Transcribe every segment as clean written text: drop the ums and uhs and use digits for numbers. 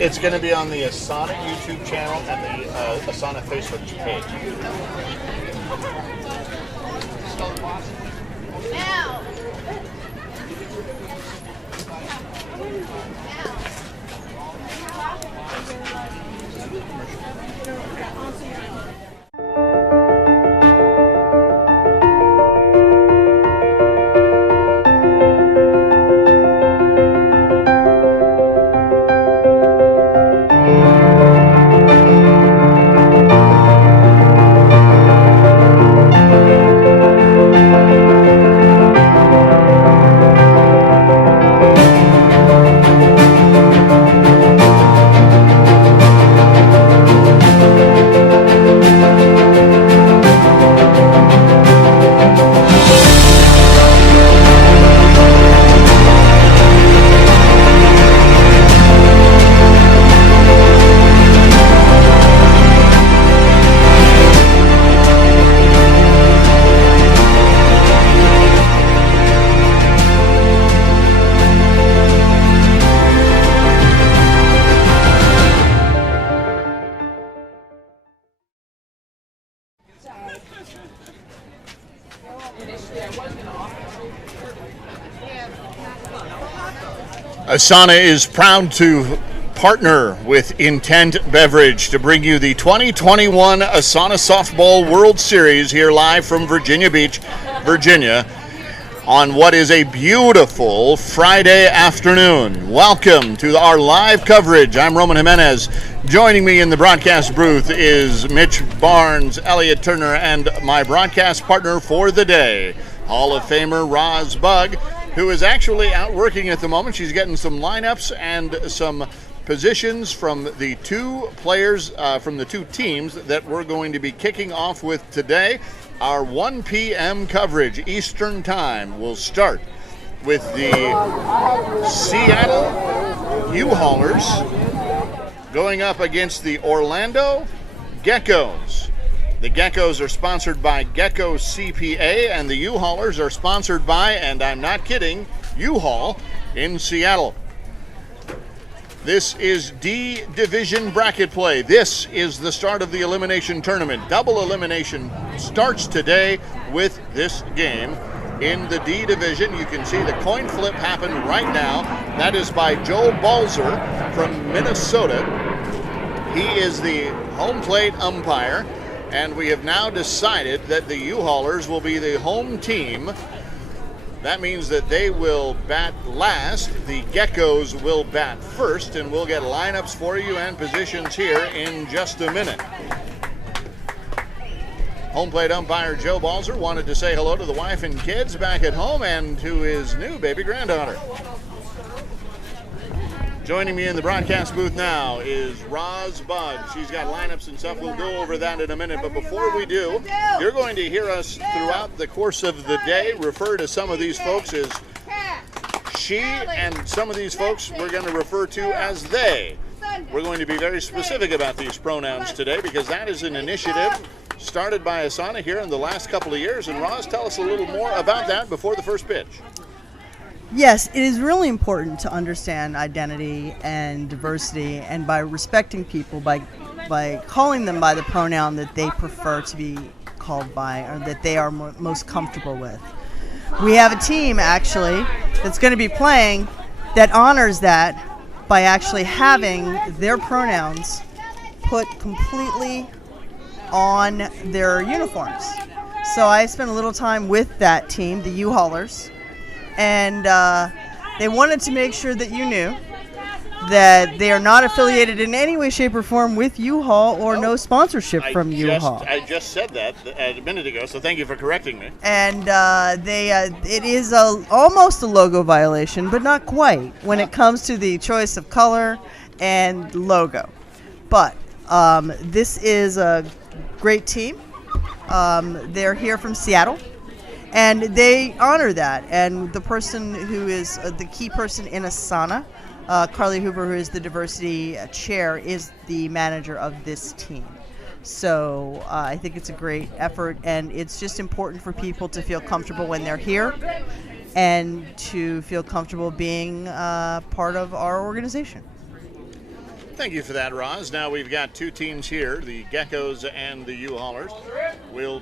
It's going to be on the ASANA YouTube channel and the ASANA Facebook page. ASANA is proud to partner with Intent Beverage to bring you the 2021 ASANA Softball World Series here live from Virginia Beach, Virginia, on what is a beautiful Friday afternoon. Welcome to our live coverage. I'm Roman Jimenez. Joining me in the broadcast booth is Mitch Barnes, Elliot Turner, and my broadcast partner for the day, Hall of Famer Roz Bug, who is actually out working at the moment. She's getting some lineups and some positions from the two players, from the two teams that we're going to be kicking off with today. Our 1 p.m. coverage, Eastern Time, will start with the Seattle U-Haulers going up against the Orlando Geckos. The Geckos are sponsored by Gecko CPA, and the U-Haulers are sponsored by, and I'm not kidding, U-Haul in Seattle. This is D Division bracket play. This is the start of the elimination tournament. Double elimination starts today with this game. In the D Division, you can see the coin flip happen right now. That is by Joe Balzer from Minnesota. He is the home plate umpire. And we have now decided that the U-Haulers will be the home team. That means that they will bat last. The Geckos will bat first, and we'll get lineups for you and positions here in just a minute. Home plate umpire Joe Balzer wanted to say hello to the wife and kids back at home and to his new baby granddaughter. Joining me in the broadcast booth now is Roz Bug. She's got lineups and stuff. We'll go over that in a minute. But before we do, you're going to hear us throughout the course of the day refer to some of these folks as she, and some of these folks we're going to refer to as they. We're going to be very specific about these pronouns today because that is an initiative started by ASANA here in the last couple of years. And Roz, tell us a little more about that before the first pitch. Yes, it is really important to understand identity and diversity, and by respecting people, by calling them by the pronoun that they prefer to be called by, or that they are most comfortable with. We have a team, actually, that's going to be playing that honors that by actually having their pronouns put completely on their uniforms. So I spent a little time with that team, the U-Haulers, and they wanted to make sure that you knew that they are not affiliated in any way, shape, or form with U-Haul or no sponsorship from U-Haul. I just said that a minute ago, so thank you for correcting me. And it is almost a logo violation, but not quite when it comes to the choice of color and logo. But this is a great team. They're here from Seattle. And they honor that. And the person who is the key person in ASANA, Carly Hoover, who is the diversity chair, is the manager of this team. So I think it's a great effort, and it's just important for people to feel comfortable when they're here. and to feel comfortable being part of our organization. Thank you for that, Roz. Now we've got two teams here, the Geckos and the U-Haulers. You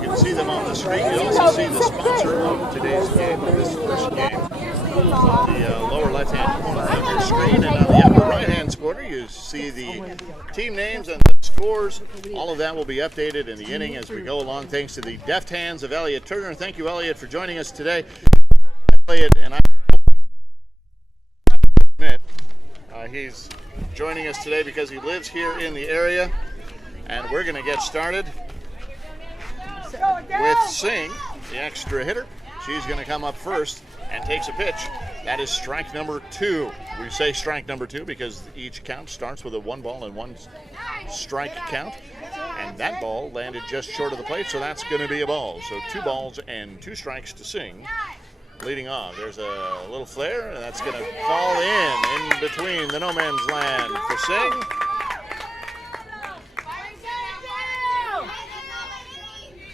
can see them on the screen. You also see the sponsor of today's game, of this first game, on the lower left-hand corner of your screen. And on the upper right-hand corner, you see the team names and the scores. All of that will be updated in the inning as we go along, thanks to the deft hands of Elliot Turner. Thank you, Elliot, for joining us today. Elliot, and I admit, he's joining us today because he lives here in the area, and we're going to get started with Singh, the extra hitter. She's going to come up first and takes a pitch. That is strike number 2. We say strike number 2 because each count starts with a 1 ball and 1 strike count, and that ball landed just short of the plate, so that's going to be a ball. So 2 balls and 2 strikes to Singh. Leading off, there's a little flare, and that's going to fall in between the no man's land for Singh.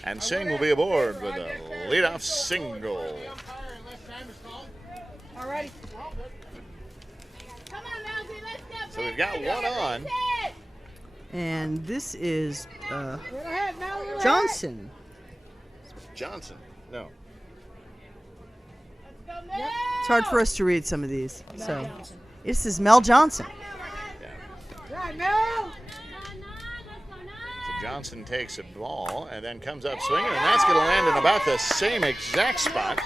And Singh will be aboard with a leadoff single. So we've got one on. And this is Johnson. Johnson? No. It's hard for us to read some of these. So this is Mel Johnson. So Johnson takes a ball and then comes up swinging, and that's going to land in about the same exact spot.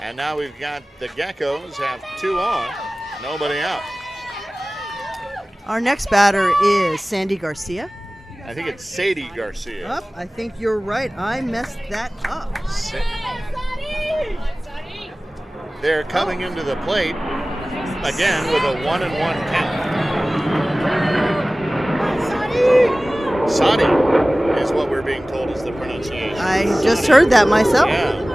And now we've got the Geckos have 2 on, nobody out. Our next batter is Sandy Garcia. I think it's Sadie Garcia. I think you're right. I messed that up. They're coming into the plate again with a 1-1 count. Sadi is what we're being told is the pronunciation. I just heard that myself. Yeah.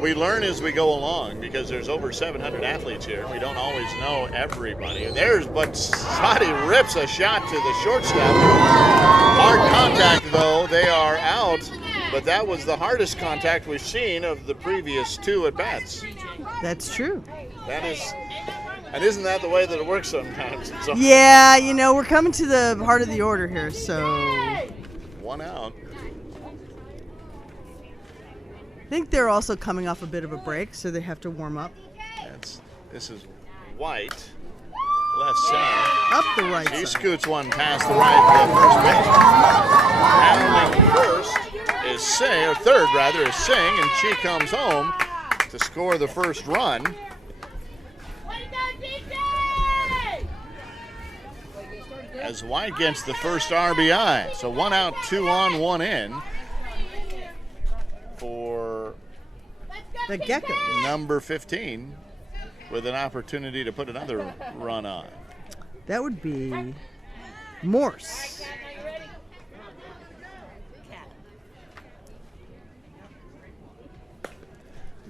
We learn as we go along because there's over 700 athletes here. We don't always know everybody. But Sadi rips a shot to the shortstop. Hard contact, though. They are out. But that was the hardest contact we've seen of the previous 2 at-bats. That's true. And isn't that the way that it works sometimes? So, yeah, we're coming to the heart of the order here, so. 1 out. I think they're also coming off a bit of a break, so they have to warm up. This is White, left center. Up the right side. She scoots one past the right to the first base. Handling first is Singh, or third rather, is Singh, and she comes home to score the first run. As White gets the first RBI. So 1 out, 2 on, 1 in. For the Geckos. Number 15, with an opportunity to put another run on. That would be Morse.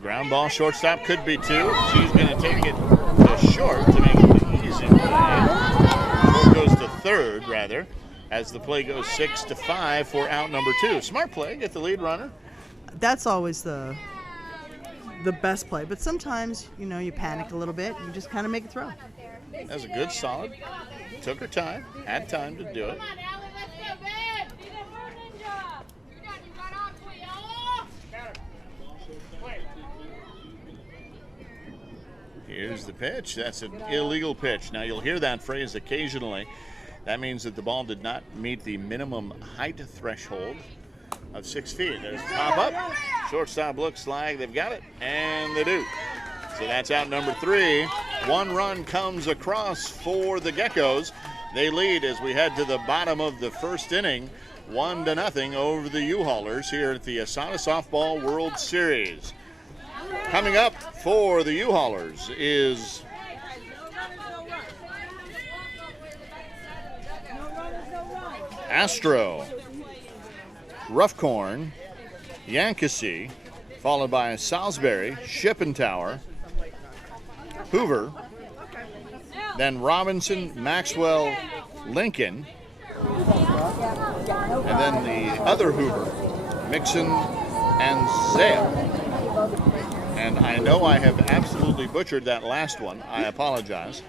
Ground ball, shortstop, could be 2. She's going to take it to short to make it easy. Short goes to third, rather, as the play goes 6-5 for out number 2. Smart play, get the lead runner. That's always the best play, but sometimes you panic a little bit and you just kind of make a throw. That was a good solid. Took her time, had time to do it. Here's the pitch. That's an illegal pitch. Now you'll hear that phrase occasionally. That means that the ball did not meet the minimum height threshold of 6 feet. There's top up. Shortstop looks like they've got it, and they do. So that's out number 3. 1 run comes across for the Geckos. They lead as we head to the bottom of the first inning, 1-0 over the U-Haulers here at the ASANA Softball World Series. Coming up for the U-Haulers is Astro, Roughcorn, Yankee, followed by Salisbury, Shippensburg, Hoover, then Robinson, Maxwell, Lincoln, and then the other Hoover, Mixon, and Zale. And I know I have absolutely butchered that last one. I apologize.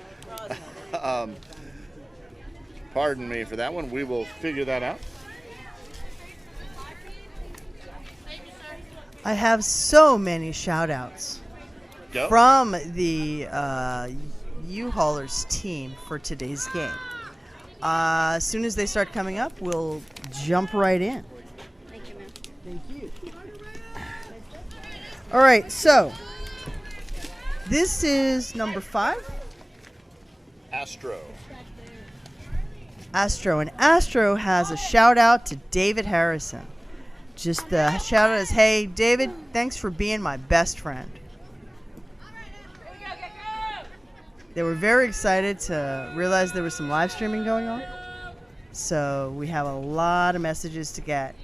Pardon me for that one. We will figure that out. I have so many shout-outs from the U-Haulers team for today's game. As soon as they start coming up, we'll jump right in. Thank you, ma'am. Thank you. All right, so this is number 5. Astro. And Astro has a shout-out to David Harrison. Just the shout-out is, hey, David, thanks for being my best friend. They were very excited to realize there was some live streaming going on. So we have a lot of messages to get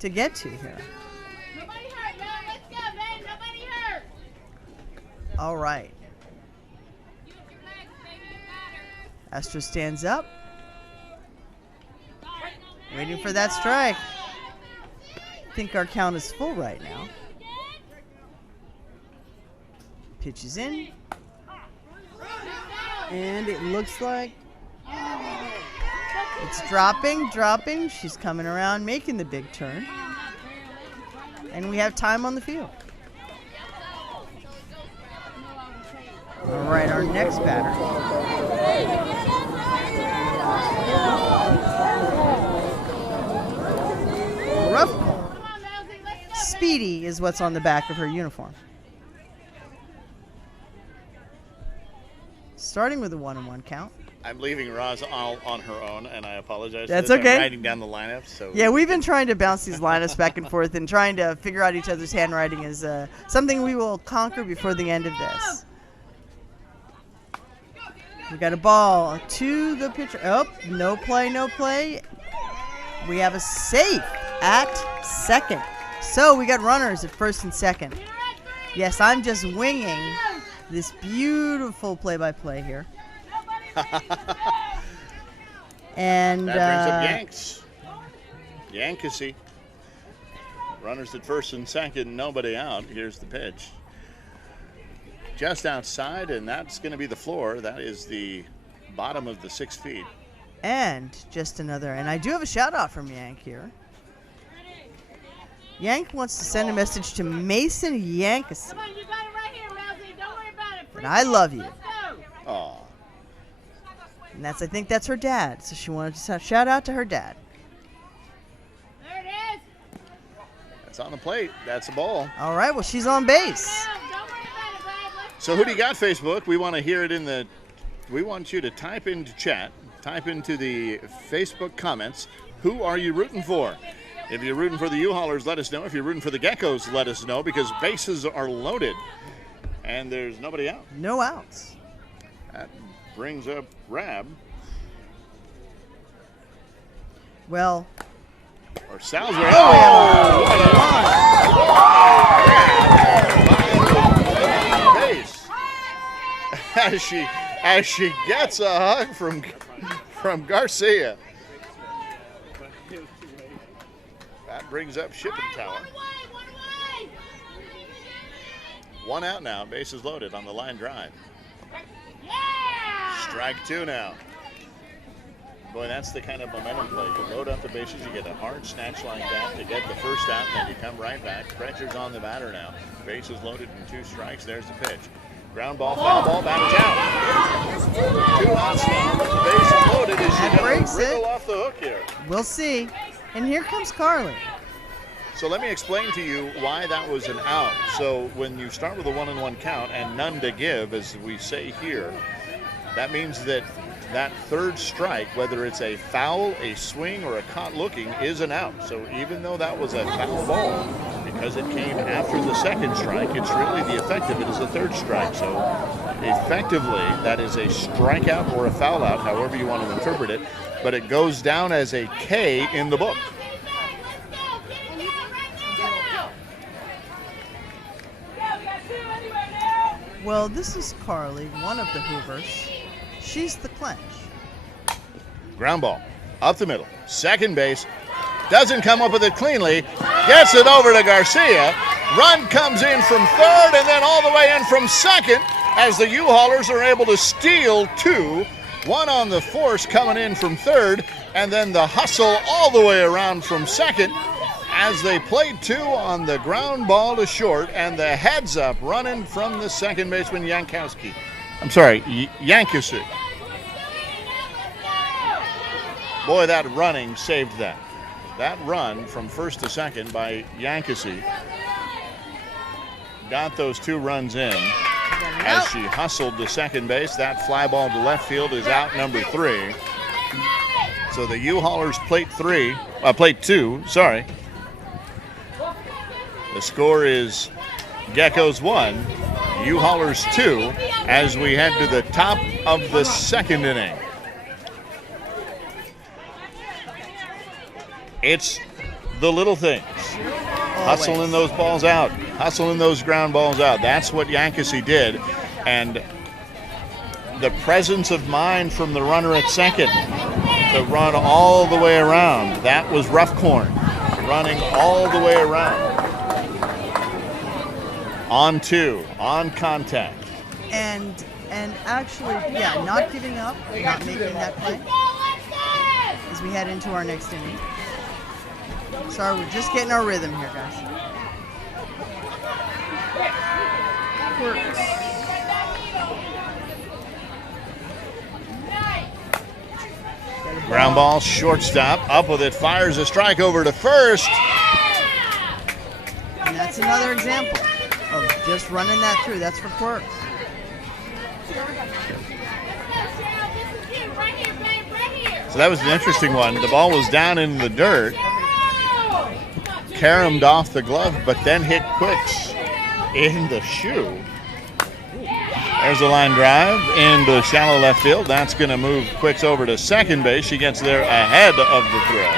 to here. Nobody hurt, man. Let's go, man. Nobody hurt. All right. Astro stands up. Waiting for that strike. I think our count is full right now. Pitches in. And it looks like it's dropping. She's coming around, making the big turn. And we have time on the field. All right, our next batter. Rough call. Speedy is what's on the back of her uniform. Starting with a 1-1 count. I'm leaving Roz all on her own, and I apologize. That's for this. okay. I'm writing down the lineups. So Yeah, we've been trying to bounce these lineups back and forth, and trying to figure out each other's handwriting is something we will conquer before the end of this. We got a ball to the pitcher. Oh, no play. We have a safe at second. So we got runners at first and second. Yes, I'm just winging this beautiful play-by-play here. And that brings up Yanks. Yankasy. Runners at first and second, nobody out. Here's the pitch. Just outside, and that's going to be the floor. That is the bottom of the 6 feet. And just another, and I do have a shout out from Yank here. Yank wants to send a message to Mason Yankasy. Come on, you got it right here, Rousey. Don't worry about it. And I love you. Let's go. Aw. And I think that's her dad. So she wanted to shout out to her dad. There it is. That's on the plate. That's a ball. All right, well, she's on base. Don't worry about it, bud. Let's So who do you got, Facebook? We want to hear it we want you to type into chat, type into the Facebook comments, who are you rooting for? If you're rooting for the U-Haulers, let us know. If you're rooting for the Geckos, let us know, because bases are loaded and there's nobody out. No outs. That brings up Rab. Well, Or Salzburg. Oh! Base. As she gets a hug from Garcia. That brings up Shipping Tower. one away. One out now. Bases loaded on the line drive. Yeah. Strike 2 now. Boy, that's the kind of momentum play. You load up the bases, you get a hard snatch like that to get the first out, and then you come right back. Pressure's on the batter now. Bases loaded and 2 strikes. There's the pitch. Ground ball, foul ball, batter out. 2 outs now. The bases loaded. Is she That going breaks to wriggle it. off the hook here? we'll see. And here comes Carly. So let me explain to you why that was an out. So when you start with a 1-1 count and none to give, as we say here, that means that that third strike, whether it's a foul, a swing, or a caught looking, is an out. So even though that was a foul ball, because it came after the second strike, it's really the effect of it is a third strike. So effectively, that is a strikeout or a foul out, however you want to interpret it, but it goes down as a K in the book. Well, this is Carly, one of the Hoovers. She's the clench. Ground ball, up the middle, second base, doesn't come up with it cleanly. Gets it over to Garcia. Run comes in from third and then all the way in from second as the U-Haulers are able to steal two. One on the force coming in from third, and then the hustle all the way around from second as they played two on the ground ball to short, and the heads up running from the second baseman Yankowski. I'm sorry, Yankusu. Boy, that running saved that. That run from first to second by Yankusu got those two runs in as she hustled to second base. That fly ball to left field is out, number 3. So the U-Haulers plate two. The score is Geckos 1, U-Haulers 2, as we head to the top of the second inning. It's the little things. Hustling those balls out, hustling those ground balls out. That's what Yankusu did. And the presence of mind from the runner at second to run all the way around. That was Roughcorn, running all the way around. On two, on contact. And actually, yeah, not giving up, not making that play as we head into our next inning. Sorry, we're just getting our rhythm here, guys. Ground ball, shortstop, up with it, fires a strike over to first. And that's another example of just running that through. That's for Quirks. So that was an interesting one. The ball was down in the dirt, caromed off the glove, but then hit Quicks in the shoe. There's a line drive into shallow left field. That's going to move Quicks over to second base. She gets there ahead of the throw.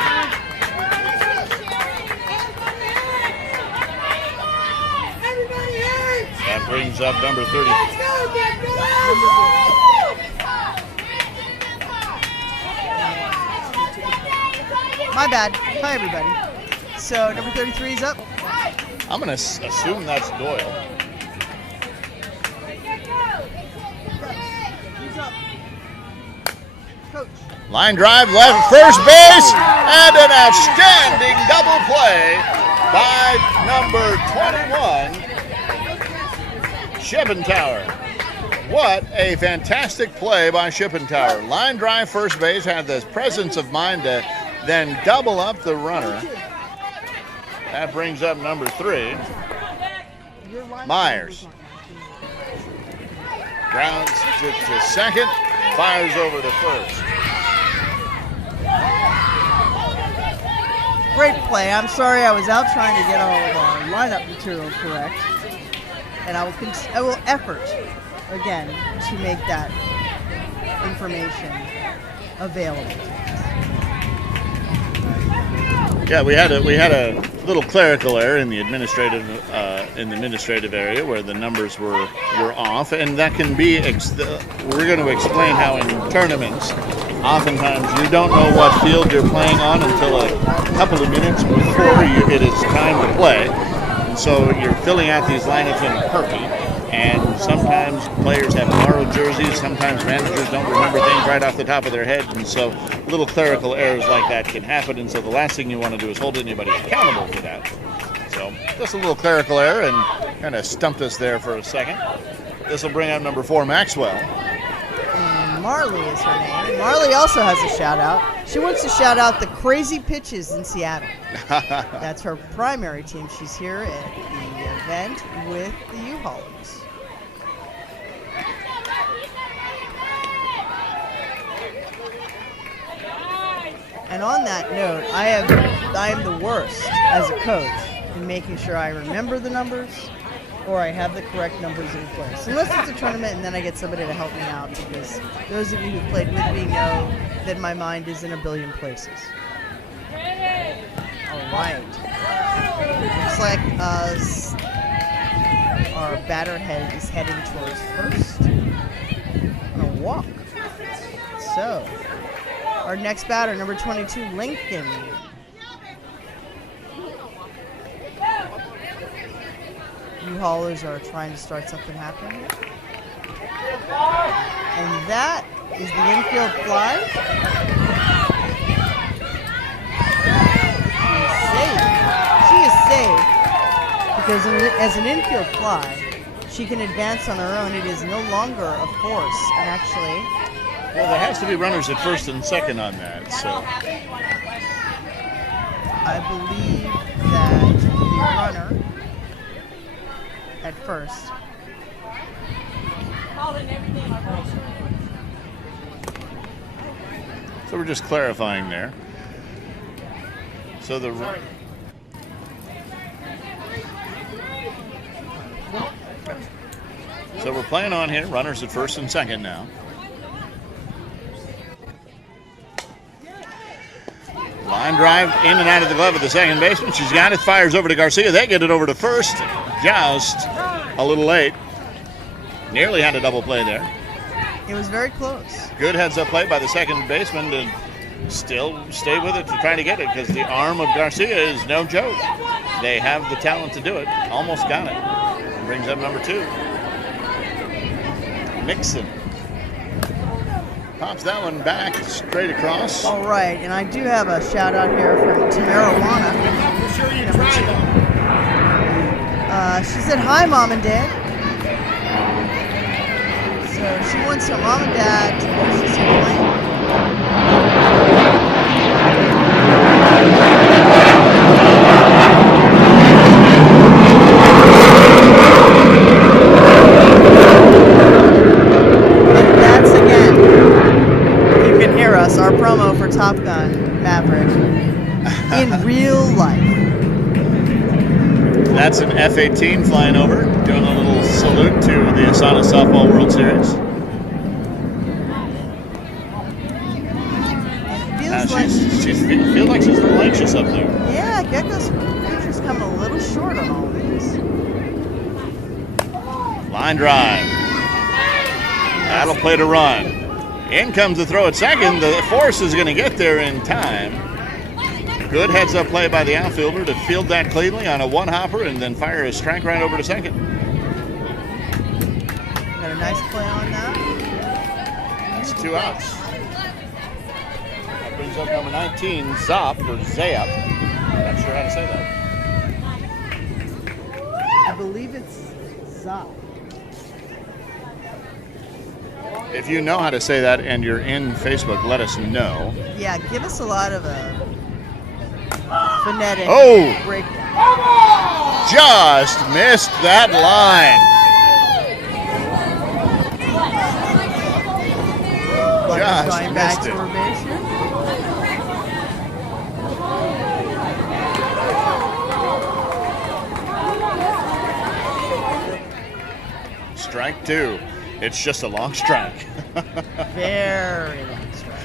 That brings up number 30. My bad. Hi, everybody. So, number 33 is up. I'm going to assume that's Doyle. Coach. Line drive, left, first base, and an outstanding double play by number 21, Shippentauer. What a fantastic play by Shippentauer. Line drive, first base, had the presence of mind to then double up the runner. That brings up number 3, Myers. Grounds it to second, fires over to first. Great play. I'm sorry, I was out trying to get all of our lineup material correct, and I will effort again to make that information available to us. Yeah, we had a little clerical error in the administrative area where the numbers were off, and that can be. We're going to explain how in tournaments, oftentimes you don't know what field you're playing on until a couple of minutes before it is time to play, and so you're filling out these lineups in a hurry. And sometimes players have borrowed jerseys, sometimes managers don't remember things right off the top of their head, and so little clerical errors like that can happen, and so the last thing you want to do is hold anybody accountable for that. So just a little clerical error and kind of stumped us there for a second. This will bring up number 4, Maxwell. And Marley is her name. And Marley also has a shout out. She wants to shout out the Crazy Pitches in Seattle. That's her primary team. She's here at the event with the U-Haulers. And on that note, I am the worst as a coach in making sure I remember the numbers or I have the correct numbers in place. Unless it's a tournament and then I get somebody to help me out, because those of you who played with me know that my mind is in a billion places. All right. Looks like our batter head is heading towards first. On a walk. So, our next batter, number 22, Lincoln. U-Haulers are trying to start something happening here. And that is the infield fly. She is safe because as an infield fly, she can advance on her own. It is no longer a force, and actually... Well, there has to be runners at first and second on that, so... I believe that the runner at first. So we're just clarifying there. So we're playing on here. Runners at first and second now. Line drive in and out of the glove of the second baseman. She's got it, fires over to Garcia. They get it over to first. Just a little late. Nearly had a double play there. It was very close. Good heads-up play by the second baseman to still stay with it to try to get it because the arm of Garcia is no joke. They have the talent to do it. Almost got it. Brings up number 2. Mixon. Pops that one back straight across. All right, and I do have a shout out here from Tamarawana. She said, "Hi, Mom and Dad." So she wants her mom and dad to watch this playing. Our promo for Top Gun Maverick in real life. That's an F-18 flying over, doing a little salute to the ASANA Softball World Series. She feels like she's a little anxious up there. Yeah, Gecko's future's coming a little short on all of these. Line drive. That'll play to run. In comes the throw at second. The force is going to get there in time. Good heads-up play by the outfielder to field that cleanly on a one-hopper and then fire a strike right over to second. Got a nice play on that. That's 2 outs. That brings up number 19, Zop, or Zayap. Not sure how to say that. I believe it's Zop. If you know how to say that and you're in Facebook, let us know. Yeah, give us a lot of phonetic breakdown. Just missed that line. Just going back to her base here. Strike 2. It's just a long strike. Very long strike.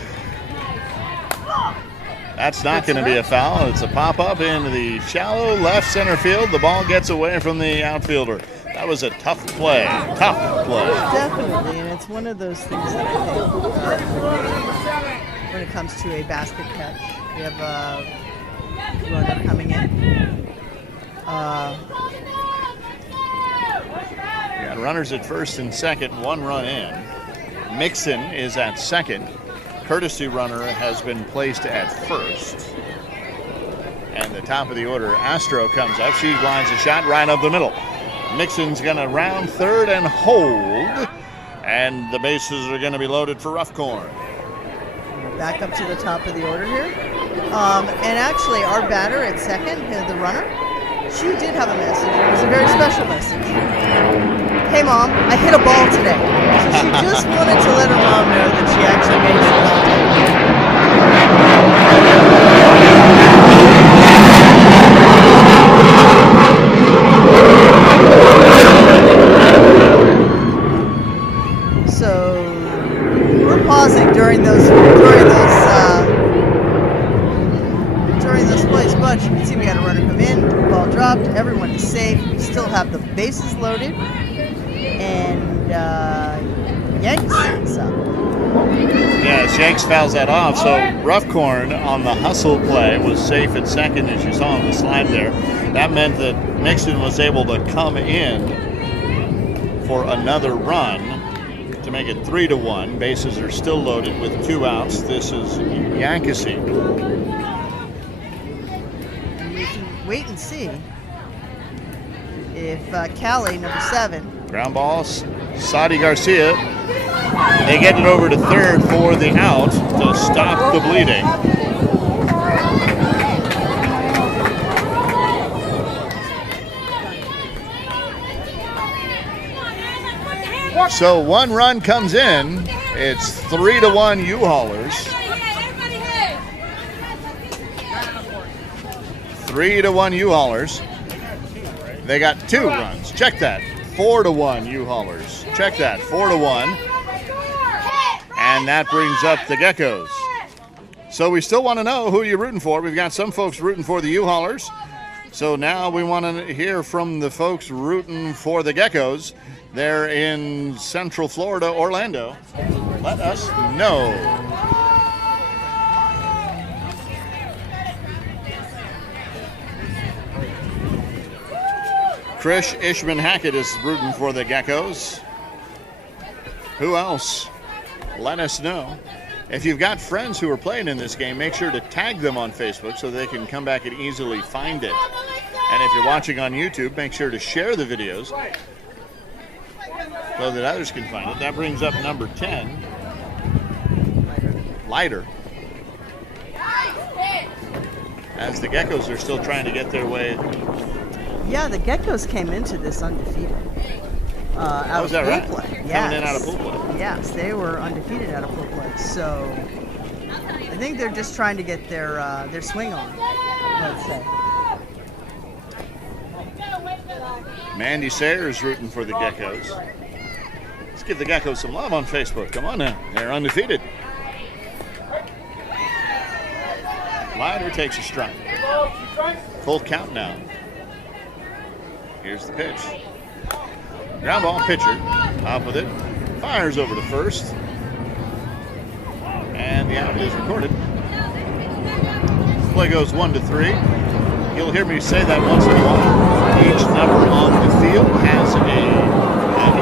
That's not going to be a foul. It's a pop-up into the shallow left center field. The ball gets away from the outfielder. That was a tough play. Definitely, and it's one of those things that I think when it comes to a basket catch, we have a runner coming in. Got runners at first and second, 1 run in. Mixon is at second. Courtesy runner has been placed at first. And the top of the order, Astro comes up. She lines a shot right up the middle. Mixon's going to round third and hold. And the bases are going to be loaded for rough corn. Back up to the top of the order here. And actually, our batter at second, the runner, she did have a message. It was a very special message. "Hey, Mom, I hit a ball today." So she just wanted to let her mom know that she actually made some contact. So we're pausing during those plays, but you can see we got a runner come in, ball dropped, everyone is safe. We still have the bases loaded. And Yanks up. Yeah, Shanks fouls that off. So Roughcorn on the hustle play was safe at second, as you saw on the slide there. That meant that Mixon was able to come in for another run to make it 3-1. Bases are still loaded with 2 outs. This is Yankasi. And we can wait and see if Callie, number 7. Ground ball, Saudi Garcia. They get it over to third for the out to stop the bleeding. So 1 run comes in. It's 3-1 U-Haulers. 3-1 U-Haulers. They got 2 runs. Check that. 4-1 U-Haulers. Check that. 4-1. And that brings up the Geckos. So we still want to know who you're rooting for. We've got some folks rooting for the U-Haulers. So now we want to hear from the folks rooting for the Geckos. They're in Central Florida, Orlando. Let us know. Krish Ishman Hackett is rooting for the Geckos. Who else? Let us know. If you've got friends who are playing in this game, make sure to tag them on Facebook so they can come back and easily find it. And if you're watching on YouTube, make sure to share the videos so that others can find it. That brings up number 10, Lighter. As the Geckos are still trying to get their way. Yeah, the Geckos came into this undefeated. Out is that of pool right? play. Coming Yes. in out of pool play. Yes, they were undefeated out of pool play. So I think they're just trying to get their swing on, let's say. Mandy Sayers rooting for the Geckos. Let's give the Geckos some love on Facebook. Come on now. They're undefeated. Lighter takes a strike. Full count now. Here's the pitch. Ground ball, pitcher. Top with it. Fires over to first. And the out is recorded. Play goes 1-3. You'll hear me say that once in a while. Each number on the field has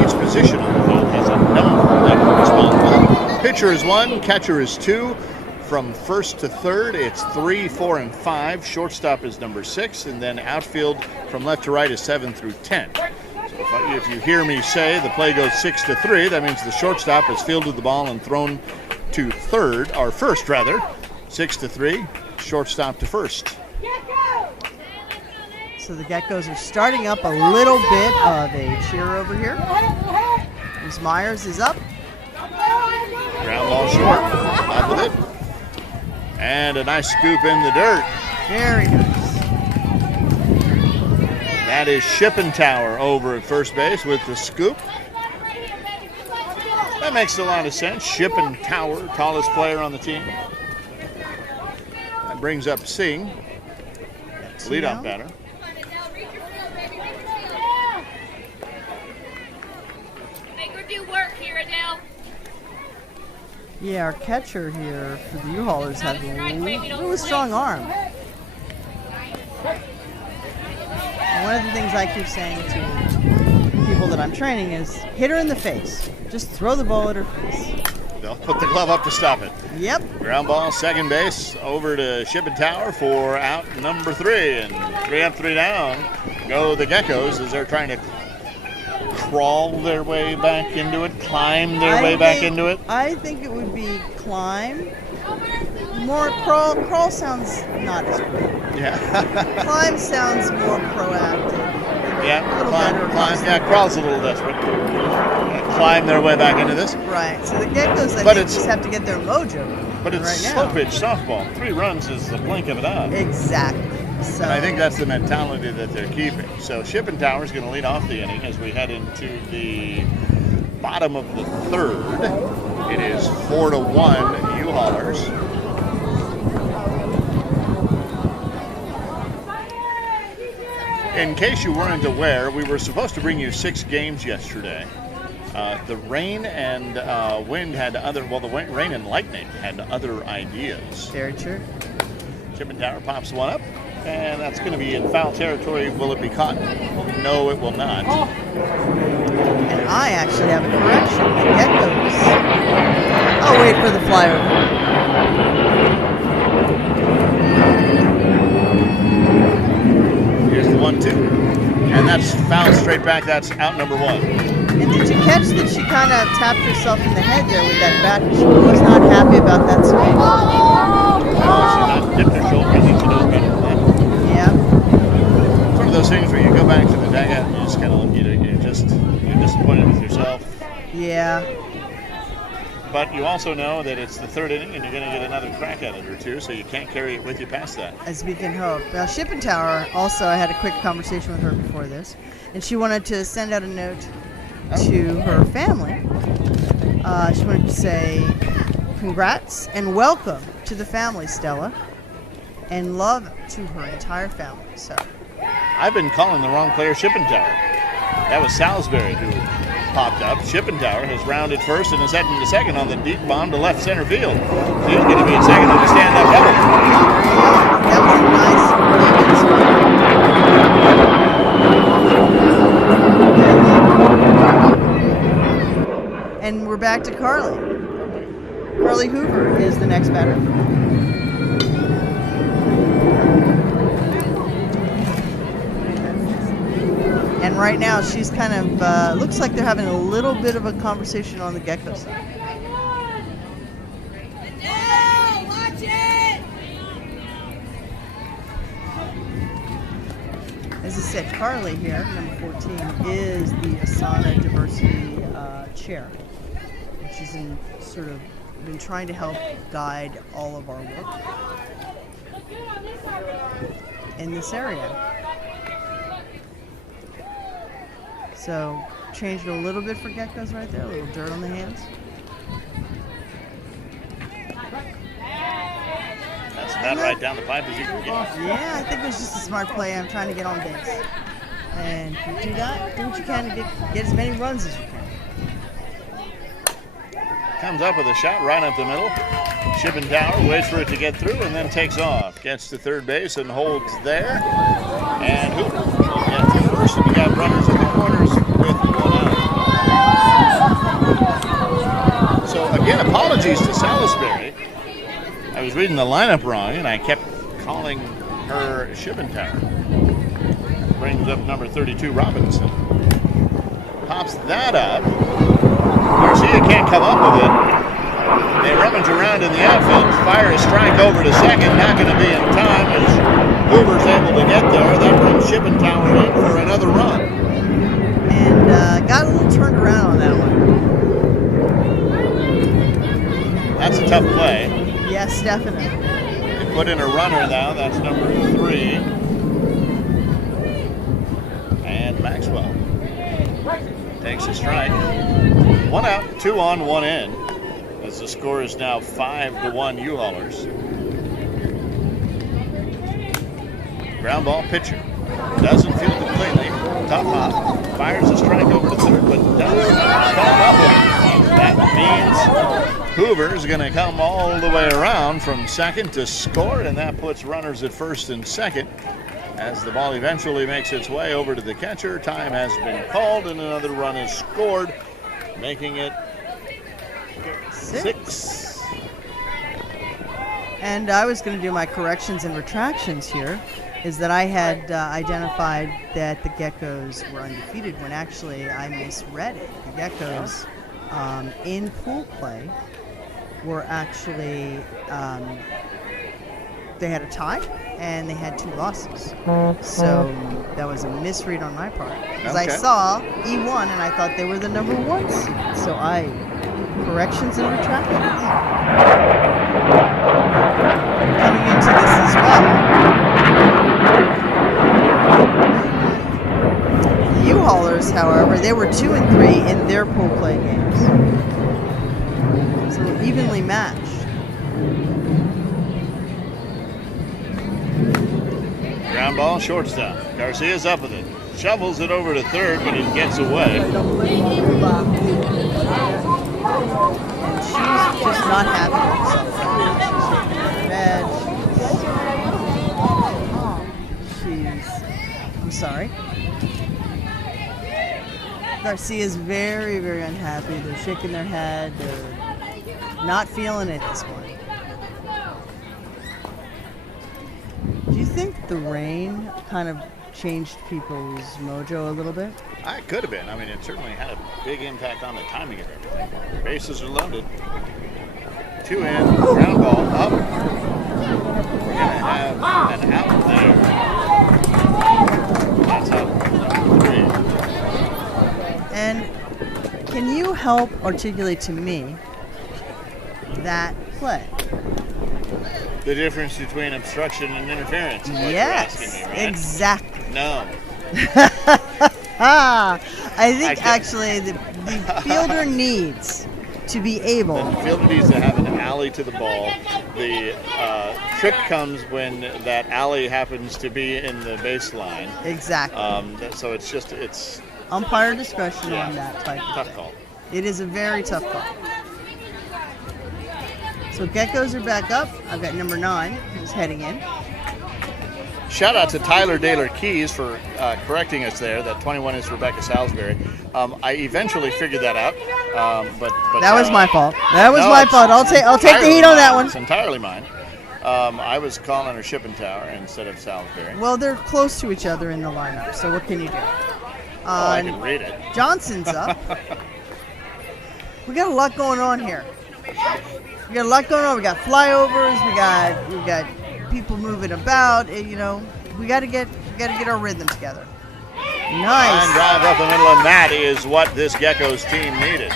each position on the field has a number that corresponds with it. Pitcher is 1, catcher is 2. From first to third, it's 3, 4, and 5. Shortstop is number 6, and then outfield from left to right is 7 through 10. So if you hear me say the play goes 6-3, that means the shortstop has fielded the ball and thrown to third, or first rather. 6-3, shortstop to first. So the Geckos are starting up a little bit of a cheer over here. As Myers is up. Ground ball short, up with it. And a nice scoop in the dirt. Very nice. That is Shippentower over at first base with the scoop. That makes a lot of sense. Shippentower, tallest player on the team. That brings up Singh, leadoff batter. Make her do work here, Adele. Yeah, our catcher here for the U-Haulers has a really strong arm. And one of the things I keep saying to people that I'm training is hit her in the face. Just throw the ball at her face. They'll put the glove up to stop it. Yep. Ground ball, second base, over to Shippentower for out number 3. And 3 up, 3 down go the Geckos as they're trying to crawl their way back into it, climb their way back into it. I think it would be climb. More crawl. Crawl sounds not as good. Yeah. Climb sounds more proactive. Yeah, A little climb. Yeah, crawl's a little desperate. Climb their way back into this. Right. So the Geckos, I But think, it's- just have to get their mojo. But it's right slow now. pitch softball. 3 runs is the blink of an eye. Exactly. So And I think that's the mentality that they're keeping. So Shippentower is going to lead off the inning as we head into the bottom of the third. It is 4-1 U-Haulers. In case you weren't aware, we were supposed to bring you 6 games yesterday. The rain and wind had other, well, the rain and lightning had other ideas. Very true. Chippendale pops one up, and that's going to be in foul territory. Will it be caught? No, it will not. And I actually have a correction. The Geckos. I'll wait for the flyover. Here's the 1-2. And that's foul straight back. That's out number 1. And did you catch that she kind of tapped herself in the head there with that bat? She was not happy about that swing. Oh, she's not dipped her shoulder. I think she knows better than that. Yeah. It's one of those things where you go back to the dugout and you just kind of, you're disappointed with yourself. Yeah. But you also know that it's the 3rd inning and you're going to get another crack at it or two, so you can't carry it with you past that. As we can hope. Now, Chippendale, also, I had a quick conversation with her before this, and she wanted to send out a note to her family. She wanted to say congrats and welcome to the family, Stella, and love to her entire family. So, I've been calling the wrong player Chippendale. That was Salisbury who popped up. Chippendale has rounded first and is heading to second on the deep bomb to left center field. He's going to be in second with a stand-up double. That was a nice swing. And we're back to Carly. Carly Hoover is the next batter. And right now, she's kind of, looks like they're having a little bit of a conversation on the Geckos side. Watch it! As I said, Carly here, number 14, is the ASANA diversity chair. She's been trying to help guide all of our work in this area. So, changed it a little bit for Geckos right there, a little dirt on the hands. That's about right down the pipe as you can get. Yeah, I think it was just a smart play. I'm trying to get on base. And if you do that, do what you can to get as many runs as you can. Comes up with a shot right up the middle. Chippendale waits for it to get through and then takes off. Gets to third base and holds there. And Hoover gets to first, and we got runners in the corners with 1 out. So again, apologies to Salisbury. I was reading the lineup wrong and I kept calling her Chippendale. Brings up number 32, Robinson. Pops that up. Garcia can't come up with it. They rummage around in the outfield, fire a strike over to second, not going to be in time as Hoover's able to get there. That brings Chippendale in for another run. And got a little turned around on that one. That's a tough play. Yes, definitely. They put in a runner now, that's number 3. And Maxwell takes a strike. 1 out, 2 on, 1 in. As the score is now 5-1 U-Haulers. Ground ball pitcher. Doesn't field it cleanly. Top hop. Fires a strike over to third, but does not come up with it. That means Hoover's going to come all the way around from second to score, and that puts runners at first and second. As the ball eventually makes its way over to the catcher, time has been called, and another run is scored, making it 6. And I was going to do my corrections and retractions here, is that I had identified that the Geckos were undefeated when actually I misread it. The Geckos in pool play were actually, they had a tie and they had 2 losses. So that was a misread on my part. Because I saw E1 and I thought they were the number 1 seed. So corrections and retractions. Coming into this as well. The U-Haulers, however, they were 2 and 3 in their pool play games. So evenly matched. Ground ball, shortstop. Garcia's up with it. Shovels it over to third, but it gets away. And she's just not happy with herself right now. She's shaking her head. I'm sorry. Garcia's very, very unhappy. They're shaking their head. They're not feeling it this morning. Do you think the rain kind of changed people's mojo a little bit? It could have been. I mean, it certainly had a big impact on the timing of everything. Bases are loaded. 2 in, ground ball up. We're going to have an out there. That's out 3. And can you help articulate to me that play? The difference between obstruction and interference is what Yes, you're asking me, right? exactly. No. I think actually the fielder needs to be able. The fielder needs to have an alley to the ball. The trick comes when that alley happens to be in the baseline. Exactly. So it's Umpire discretion on that type of tough thing. call. It is a very tough call. So Geckos are back up. I've got number 9 who's heading in. Shout out to Tyler Daler Keys for correcting us there. That 21 is Rebecca Salisbury. I eventually figured that out, but that was my fault. That was my fault. I'll take the heat on that one. It's entirely mine. I was calling her Shipping Tower instead of Salisbury. Well, they're close to each other in the lineup, so what can you do? I can read it. Johnson's up. We got a lot going on here. We got a lot going on. We got flyovers. We got people moving about. We got to get our rhythm together. Nice. Line drive up the middle, and that is what this Geckos team needed.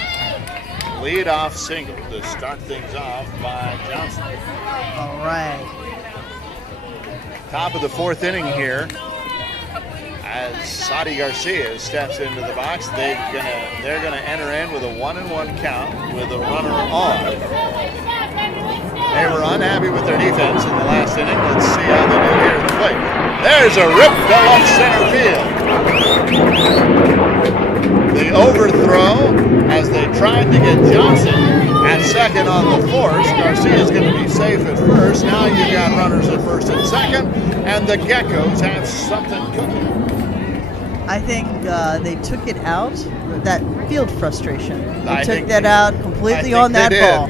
Lead-off single to start things off by Johnson. All right. Top of the 4th inning here. As Sadi Garcia steps into the box, they're gonna enter in with a 1-1 count with a runner on. They were unhappy with their defense in the last inning. Let's see how they do here at the plate. There's a rip to left center field. The overthrow as they tried to get Johnson at second on the force. Garcia's going to be safe at first. Now you got runners at first and second, and the Geckos have something cooking. I think they took it out, that field frustration. They took that out completely on that ball.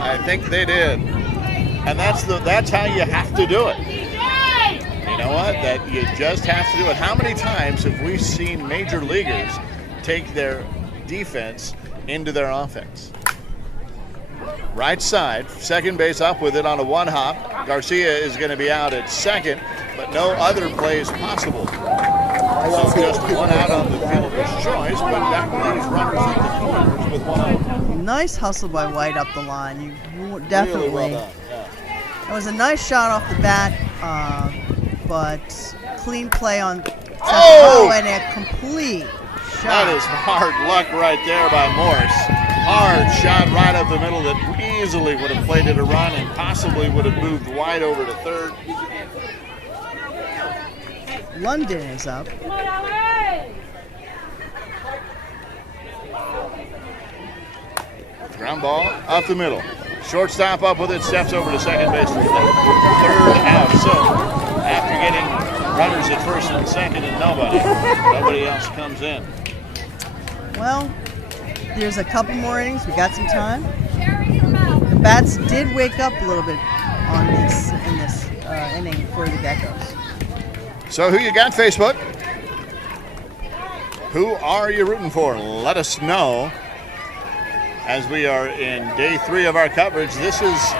I think they did. And that's how you have to do it. You know what? That you just have to do it. How many times have we seen major leaguers take their defense into their offense? Right side, second base up with it on a 1-hop. Garcia is going to be out at second, but no other plays possible. So just 1 out on the fielder's choice, but that leaves runners at the corners with 1 out. Nice hustle by White up the line. You definitely. Really well done. It was a nice shot off the bat, but clean play on. And a complete shot. That is hard luck right there by Morse. Hard shot right up the middle that easily would have played it a run and possibly would have moved White over to third. London is up. Ground ball up the middle. Shortstop up with it, steps over to second base for the third out. So after getting runners at first and second and nobody else comes in. Well, there's a couple more innings. We got some time. The bats did wake up a little bit in this inning for the Geckos. So who you got, Facebook? Who are you rooting for? Let us know. As we are in day 3 of our coverage, this is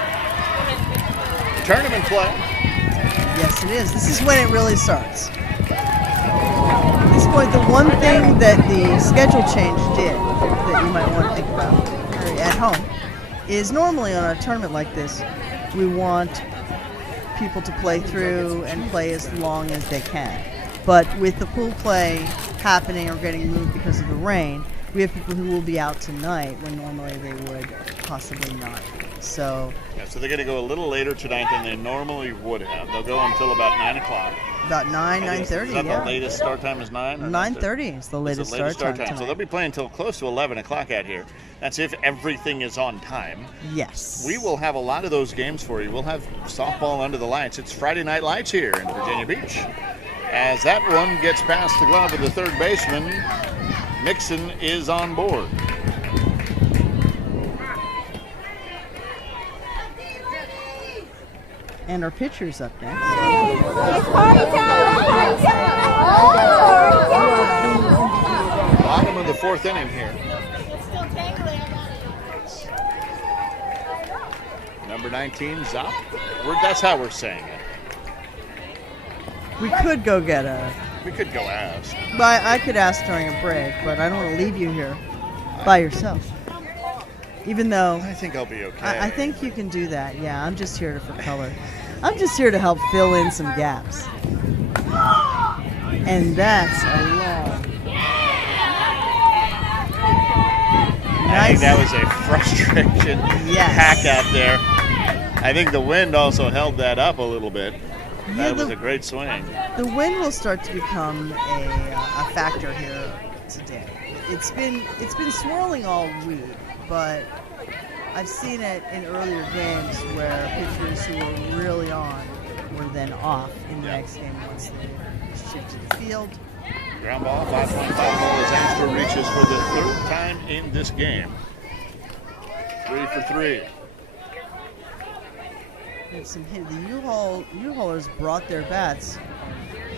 tournament play. Yes, it is. This is when it really starts. At this point, the one thing that the schedule change did that you might want to think about at home is normally on a tournament like this, we want people to play through and play as long as they can. But with the pool play happening or getting moved because of the rain, we have people who will be out tonight when normally they would possibly not. So Yeah, so they're going to go a little later tonight than they normally would have. They'll go until about 9 o'clock. about 9, Is 9:30, that yeah. the latest start time is 9? Or 9:30 is the latest start time tonight. So they'll be playing until close to 11 o'clock out here. That's if everything is on time. Yes. We will have a lot of those games for you. We'll have softball under the lights. It's Friday Night Lights here in Virginia Beach. As that one gets past the glove of the third baseman, Nixon is on board. And our pitcher's up next. It's party time! Bottom of the fourth inning here. It's still tangling. Number 19, Zop. That's how we're saying it. We could go get a... We could go ask. But I could ask during a break, but I don't want to leave you here by yourself. Even though... I think I'll be okay. I think you can do that. Yeah, I'm just here for color. I'm just here to help fill in some gaps. And that's a long. I think that was a frustration Yes. hack out there. I think the wind also held that up a little bit. Yeah, That was a great swing. The wind will start to become a factor here today. It's been swirling all week, but I've seen it in earlier games where pitchers who were really on were then off in the next game once they shifted the field. Ground ball, 5.5 ball as Astor reaches for the third time in this game. 3 for 3. And some hit. The U-Haulers brought their bats,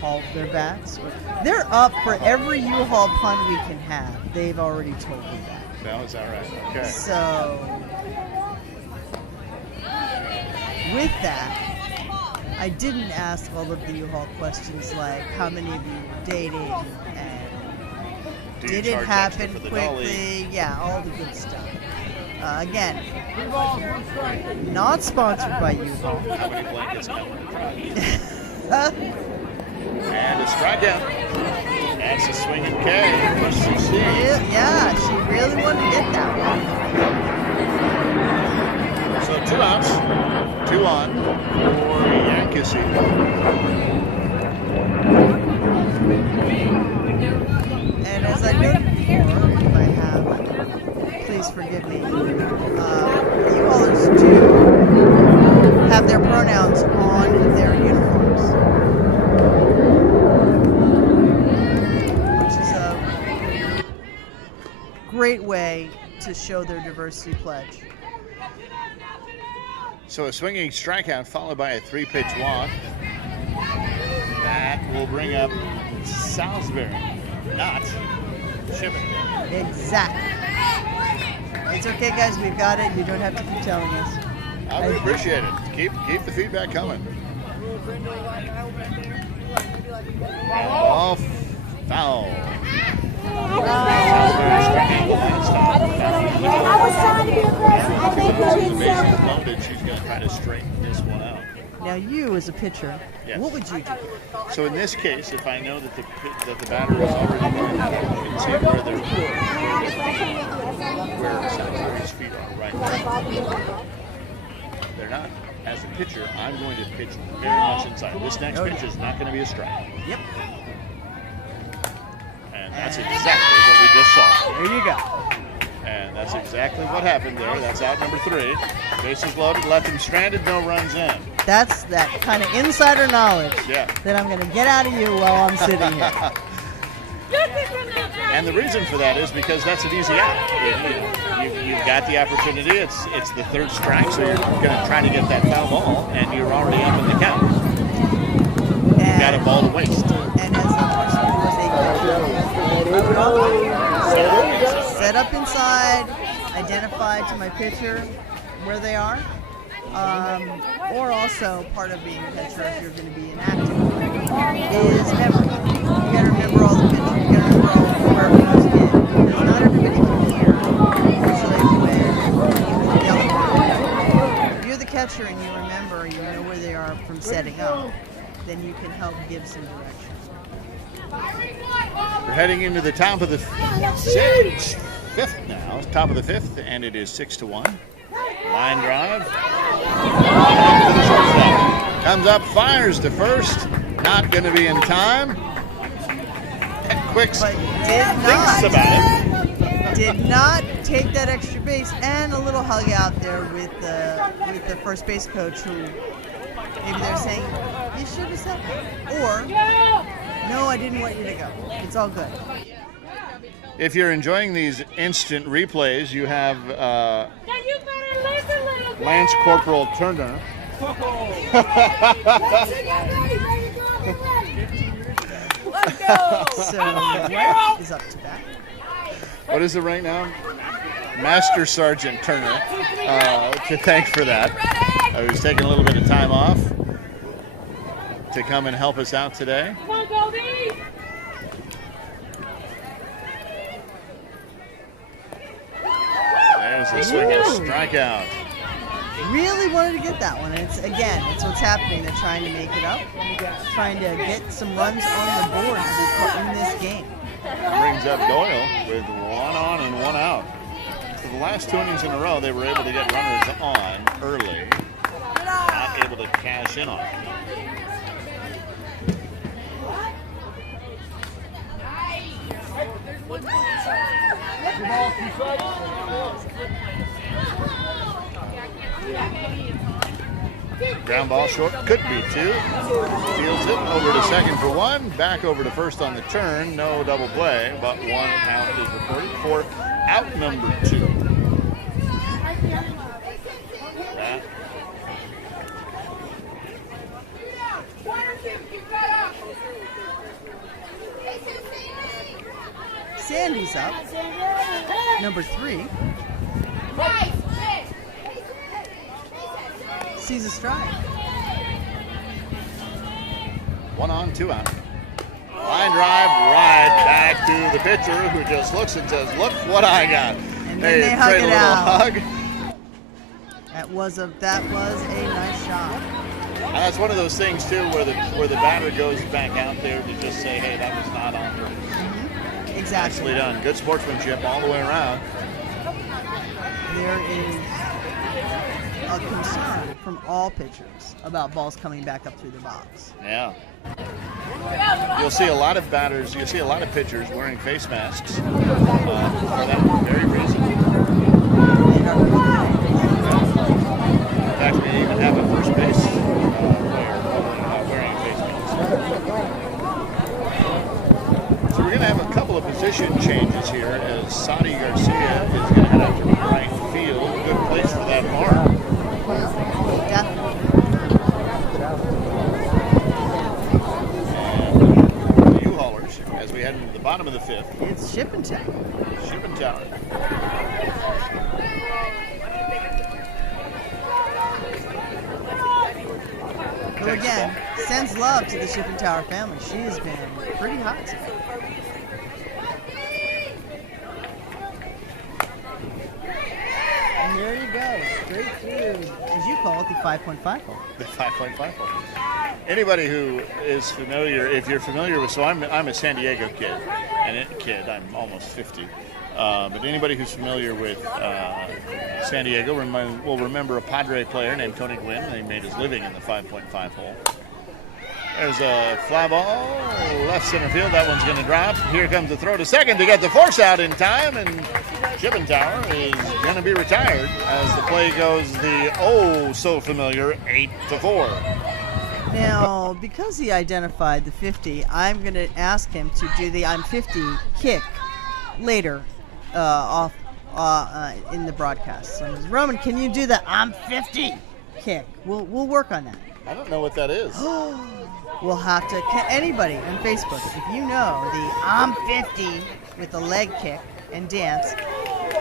hauled their bats. They're up for every U-Haul pun we can have. They've already told me that. No, is that right? Okay. So, with that, I didn't ask all of the U-Haul questions like how many of you were dating and Do you did it charge happen extra for the quickly? dolly? Yeah, all the good stuff. Again, not sponsored by U-Haul. How many blankets come with a truck? And a strikeout. That's a swinging K. Push some C. Yeah, she really wanted to get that one. So 2 outs, 2 on for Yankees. And as I noted before, if I have, please forgive me, U-Haulers do have their pronouns on their uniforms, which is a great way to show their diversity pledge. So a swinging strikeout followed by a 3-pitch walk. That will bring up Salisbury, not Shippen. Exactly. It's okay, guys. We've got it. You don't have to keep telling us. I would appreciate it. Keep the feedback coming. And ball foul. Salisbury striking last time. I was trying to be aggressive. I think The you bases did loaded. She's going to try to straighten this one out. Now, you as a pitcher, Yes. what would you do? So in this case, if I know that the batter is already moving, I can see where Salisbury's feet are right now. They're not. As a pitcher, I'm going to pitch very much inside. This next pitch is not going to be a strike. Yep. And that's exactly what we just saw. There you go. And that's exactly what happened there. That's out number 3. Bases loaded, left him stranded, no runs in. That's that kind of insider knowledge Yeah. that I'm going to get out of you while I'm sitting here. And the reason for that is because that's an easy out. You've got the opportunity. It's the third strike, so you're going to try to get that foul ball, and you're already up in the count. You've got a ball to waste. And as the person who was a catcher, set up inside, identify to my pitcher where they are, or also part of being a pitcher if you're going to be inactive is memory. You got to remember all the pitches. You got to remember all where everyone's in, because not everybody can hear usually when you're yelling. If you're the catcher and you remember, you know where they are from setting up, then you can help give some direction. We're heading into the top of the fifth now. Top of the fifth, and it is 6-1. Line drive. To the shortstop. Comes up, fires to first. Not going to be in time. Quick thinks about it. Did not take that extra base, and a little hug out there with the first base coach, who maybe they're saying, you should have said that. Or, no, I didn't want you to go. It's all good. If you're enjoying these instant replays, you have Lance Corporal Turner. So, White is up to bat. What is it right now? Master Sergeant Turner, to thank for that. He's taking a little bit of time off to come and help us out today. Come on, Goldie! There's a swing and strikeout. Really wanted to get that one. It's what's happening. They're trying to make it up, trying to get some runs on the board in this game. Brings up Doyle with 1 on and 1 out. For the last 2 innings in a row, they were able to get runners on early. Not able to cash in on it. Ground ball short, could be 2. Fields it over to second for 1. Back over to first on the turn. No double play, but 1 out is recorded for out number 2. That. Sandy's up. Number 3. Sees a strike. 1 on, 2 out. Line drive right back to the pitcher, who just looks and says, "Look what I got." And then they hug trade it a little out. hug. That was a nice shot. And that's one of those things too, where the batter goes back out there to just say, "Hey, that was not on purpose." Mm-hmm. Exactly. Nicely done. Good sportsmanship all the way around. There is a concern from all pitchers about balls coming back up through the box. Yeah. You'll see a lot of batters, you'll see a lot of pitchers wearing face masks for that very reason. In fact, we even have a first base player wearing a face mask. So we're going to have a couple of position changes here as Sadi Garcia is going to head out to right field. Good place for that arm. Definitely. And the U-Haulers, as we head into the bottom of the 5th. It's Shipping Tower. Shipping Tower. Who again sends love to the Shipping Tower family. She has been pretty hot today. And there you go, straight through, as you call it, the 5.5 hole. The 5.5 hole. Anybody who is familiar, if you're familiar with, so I'm a San Diego kid, I'm almost 50. But anybody who's familiar with San Diego will remember a Padre player named Tony Gwynn. He made his living in the 5.5 hole. There's a fly ball, left center field. That one's going to drop. Here comes the throw to second to get the force out in time, and Shipping Tower is going to be retired as the play goes the oh-so-familiar 8-4. Now, because he identified the 50, I'm going to ask him to do the I'm 50 kick later off in the broadcast. So, Roman, can you do the I'm 50 kick? We'll work on that. I don't know what that is. We'll have to, anybody on Facebook, if you know the I'm 50 with the leg kick and dance,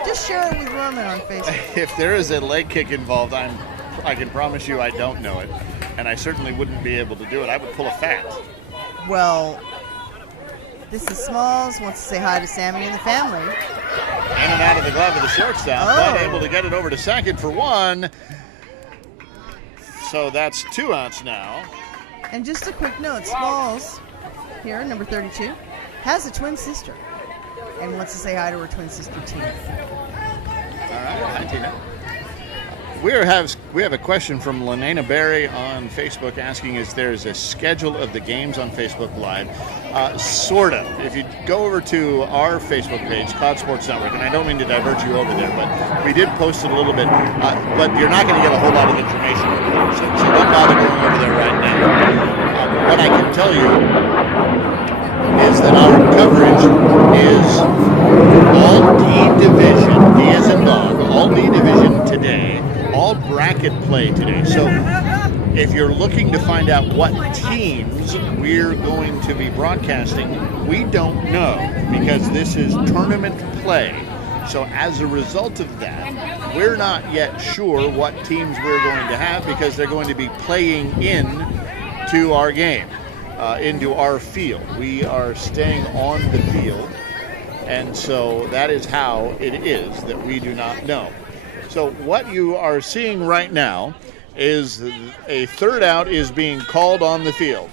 just share it with Roman on Facebook. If there is a leg kick involved, I can promise you I don't know it. And I certainly wouldn't be able to do it. I would pull a fat. Well, this is Smalls, wants to say hi to Sammy and the family. In and out of the glove of the shortstop, but able to get it over to second for 1. So that's 2 outs now. And just a quick note, Smalls here, number 32, has a twin sister and wants to say hi to her twin sister, Tina. All right. Hi, Tina. We have a question from Lenana Berry on Facebook asking if there's a schedule of the games on Facebook Live. Sort of. If you go over to our Facebook page, Cloud Sports Network, and I don't mean to divert you over there, but we did post it a little bit, but you're not going to get a whole lot of information. So don't bother going over there right now. What I can tell you is that our coverage is all D division, D as in dog, all D division today, all bracket play today. So if you're looking to find out what teams we're going to be broadcasting, we don't know because this is tournament play. So as a result of that, we're not yet sure what teams we're going to have because they're going to be playing in to our game, into our field. We are staying on the field, and so that is how it is that we do not know. So what you are seeing right now is a third out is being called on the field.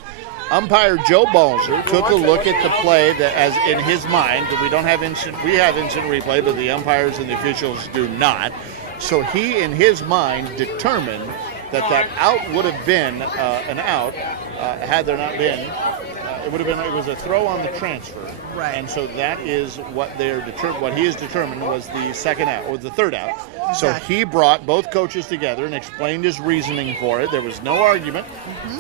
Umpire Joe Balzer took a look at the play that, as in his mind, we have instant replay, but the umpires and the officials do not. So he, in his mind, determined that out would have been an out had there not been. It was a throw on the transfer. Right. And so that is what what he has determined was the second out, or the third out. So he brought both coaches together and explained his reasoning for it. There was no argument,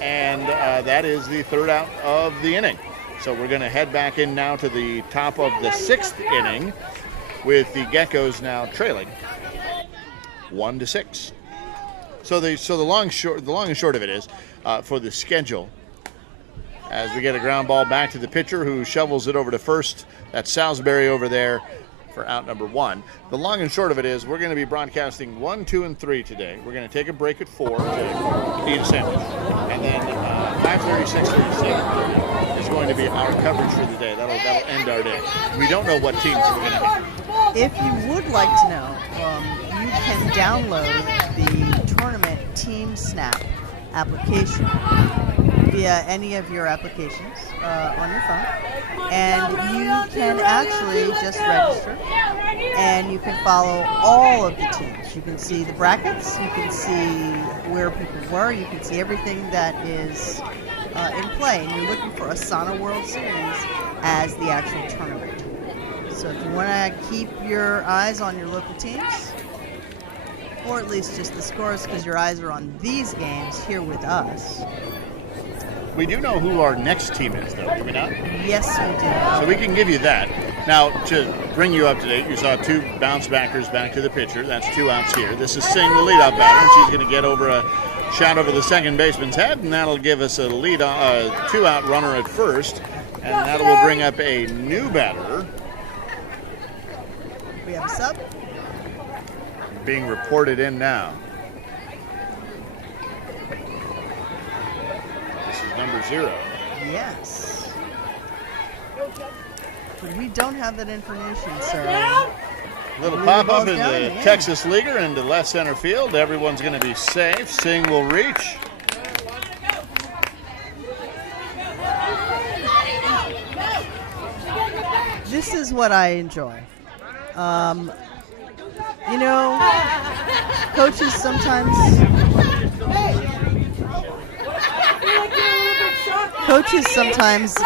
and that is the third out of the inning. So we're going to head back in now to the top of the sixth inning with the Geckos now trailing 1-6. So the long and short of it is for the schedule. As we get a ground ball back to the pitcher who shovels it over to first. That's Salisbury over there for out number 1. The long and short of it is we're going to be broadcasting 1, 2, and 3 today. We're going to take a break at 4 to eat a sandwich. And then 5:30, 6:30, 7:30 is going to be our coverage for the day. That'll end our day. We don't know what teams we're going to have. If you would like to know, you can download the Tournament Team Snap application via any of your applications on your phone, and you can actually just register and you can follow all of the teams. You can see the brackets, you can see where people were, you can see everything that is in play, and you're looking for ASANA World Series as the actual tournament. So if you want to keep your eyes on your local teams, or at least just the scores because your eyes are on these games here with us. We do know who our next team is, though, do we not? Yes, we do. So we can give you that. Now, to bring you up to date, you saw 2 bounce backers back to the pitcher. That's 2 outs here. This is Singh, the leadoff batter, and she's going to get over a shot over the second baseman's head, and that'll give us a 2-out runner at first, and that will bring up a new batter. We have a sub. Being reported in now. This is number 0. Yes. But we don't have that information, sir. Little pop-up in the Texas Leaguer into left center field. Everyone's going to be safe. Singh will reach. This is what I enjoy. You know, coaches sometimes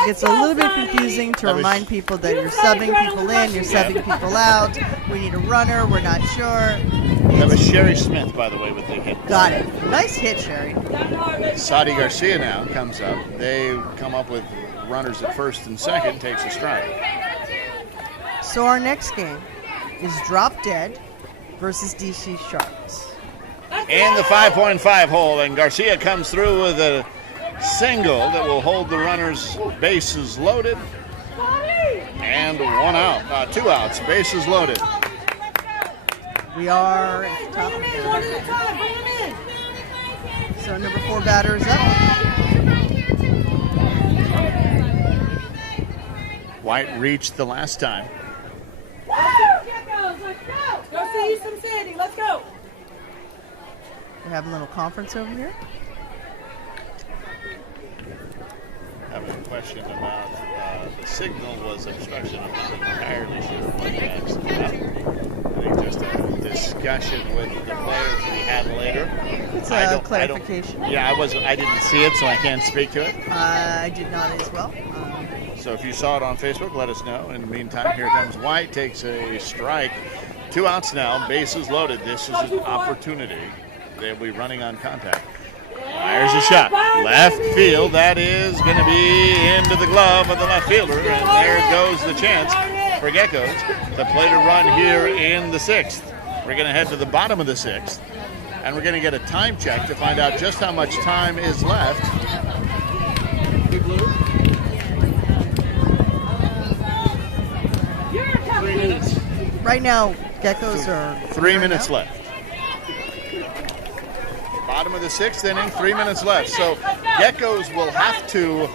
gets a little bit confusing to remind people that you're subbing people in, you're subbing people out. We need a runner. We're not sure. That was Sherry Smith, by the way, with the hit. Got it. Nice hit, Sherry. Saudi Garcia now comes up. They come up with runners at first and second, takes a strike. So our next game is Drop Dead versus DC Sharks. In the 5.5 hole, and Garcia comes through with a single that will hold the runners bases loaded. And 1 out, 2 outs, bases loaded. We are at the top of the So number 4 batter is up. White reached the last time. Go see some Sandy. Let's go. We're having a little conference over here. Having question about the signal was obstruction. I'm not entirely sure what that's about. I think just a discussion with the players we had later. It's a clarification. I didn't see it, so I can't speak to it. I did not as well. So if you saw it on Facebook, let us know. In the meantime, here comes White, takes a strike. 2 outs now, bases loaded. This is an opportunity. They'll be running on contact. Fires a shot. Left field. That is going to be into the glove of the left fielder. And there goes the chance for Geckos to play to run here in the 6th. We're going to head to the bottom of the 6th. And we're going to get a time check to find out just how much time is left. Right now, Geckos are 3 minutes left. Bottom of the 6th inning, 3 minutes left. So Geckos will have to,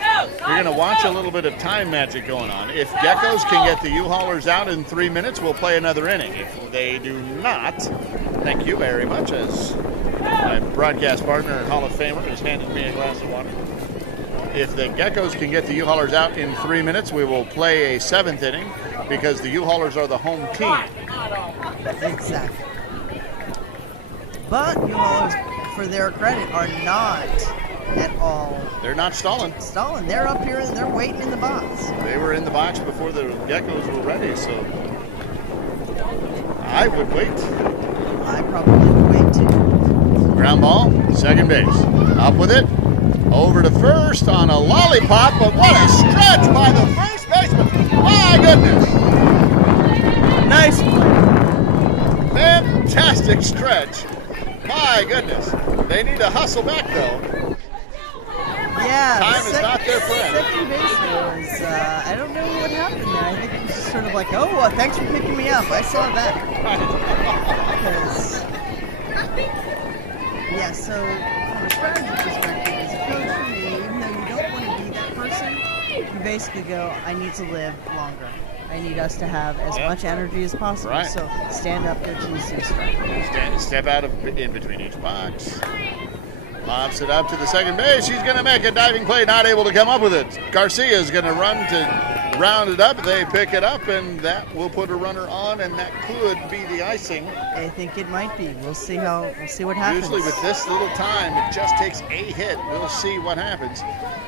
we're going to watch a little bit of time magic going on. If Geckos can get the U-Haulers out in 3 minutes, we'll play another inning. If they do not, thank you very much, as my broadcast partner and Hall of Famer has handed me a glass of water. If the Geckos can get the U-Haulers out in 3 minutes, we will play a 7th inning because the U-Haulers are the home team. Exactly. But U-Haulers, for their credit, are not at all. They're not stalling. They're up here and they're waiting in the box. They were in the box before the Geckos were ready, so I would wait. I probably would wait too. Ground ball, second base. Up with it. Over to first on a lollipop, but what a stretch by the first baseman. My goodness. Nice play. Fantastic stretch. My goodness. They need to hustle back, though. Yeah. Time is not their friend. Second baseman was, I don't know what happened there. I think it was just sort of like, oh, thanks for picking me up. I saw that. Yeah, so from a strategy perspective, as a coach for me, even though you don't want to be that person, you basically go, I need to live longer. I need us to have as much energy as possible. Right. So stand up, go to the strike. Step out of in between each box. Lobs it up to the second base. He's going to make a diving play, not able to come up with it. Garcia is going to run to round it up. They pick it up, and that will put a runner on, and that could be the icing. I think it might be. We'll see what happens. Usually with this little time, it just takes a hit. We'll see what happens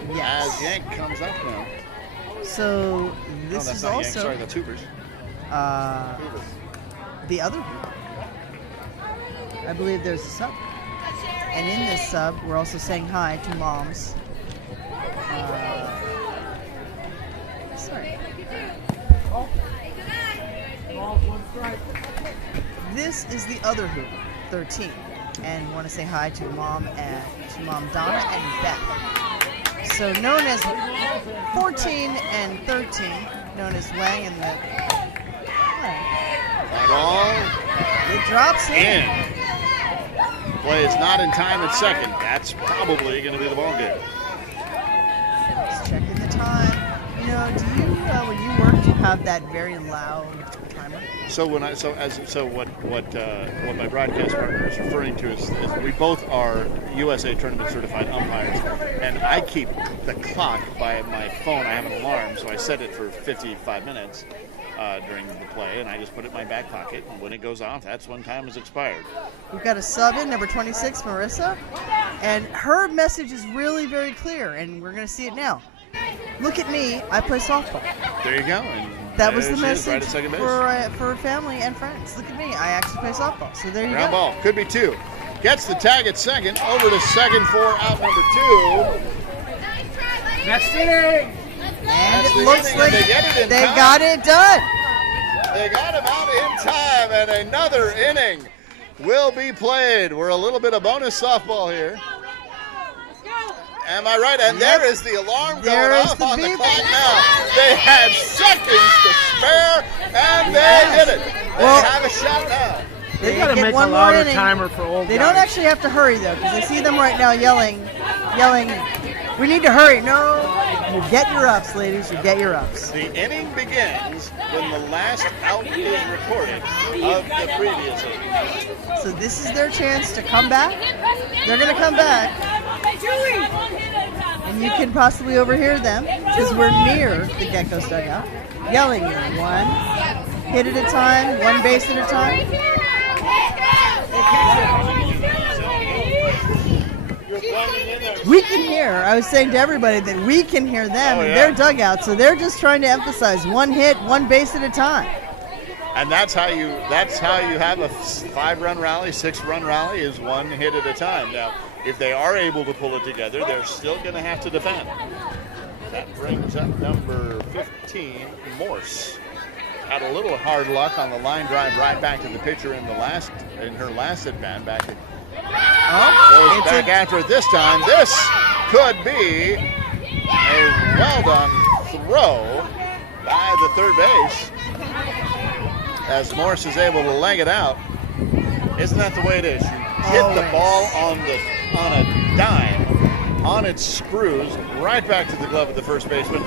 Yes. as Yank comes up now. So this that's is not also Yank. Sorry, that's Hoovers. the other group. I believe there's a sub. And in this sub, we're also saying hi to moms. Sorry. This is the other hoop, 13. And want to say hi to Mom Donna and Beth. So known as 14 and 13, known as Wang and the Ball it drops in. Play is not in time at second. That's probably going to be the ball game. Just checking the time. You know, do you when you work, do you have that very loud timer? So what my broadcast partner is referring to is we both are USA Tournament certified umpires, and I keep the clock by my phone. I have an alarm, so I set it for 55 minutes during the play, and I just put it in my back pocket. And when it goes off, that's when time has expired. We've got a sub in, number 26, Marissa, and her message is really very clear, and we're going to see it now. Look at me, I play softball. There you go. And that was the she is, message right at second base. for family and friends. Look at me, I actually play softball. So there you Ground go. ball, could be two. Gets the tag at second, over to second for out number 2. Next inning. And That's it the looks inning, like and they get it in they time. got it done. They got him out in time, and another inning will be played. We're a little bit of bonus softball here. Am I right? And there is the alarm going off on the clock now. They had seconds to spare, and they did it. They have a shot now. They gotta get make one a more louder inning. timer for old They guys. don't actually have to hurry though, because I see them right now yelling, we need to hurry. No, you get your ups, ladies, you get your ups. The inning begins when the last out is recorded of the previous inning. So this is their chance to come back. They're going to come back. And you can possibly overhear them because we're near the Geckos dugout, yelling you one hit at a time, one base at a time. We can hear. I was saying to everybody that we can hear them in their dugout, so they're just trying to emphasize one hit, one base at a time. And that's how you have a 5-run rally, 6-run rally is one hit at a time. Now, if they are able to pull it together, they're still going to have to defend. That brings up number 15, Morse. Had a little hard luck on the line drive right back to the pitcher in her last at bat. Goes back after it this time. This could be a well done throw by the third base as Morse is able to leg it out. Isn't that the way it is? You hit the ball on a dime, on its screws, right back to the glove of the first baseman.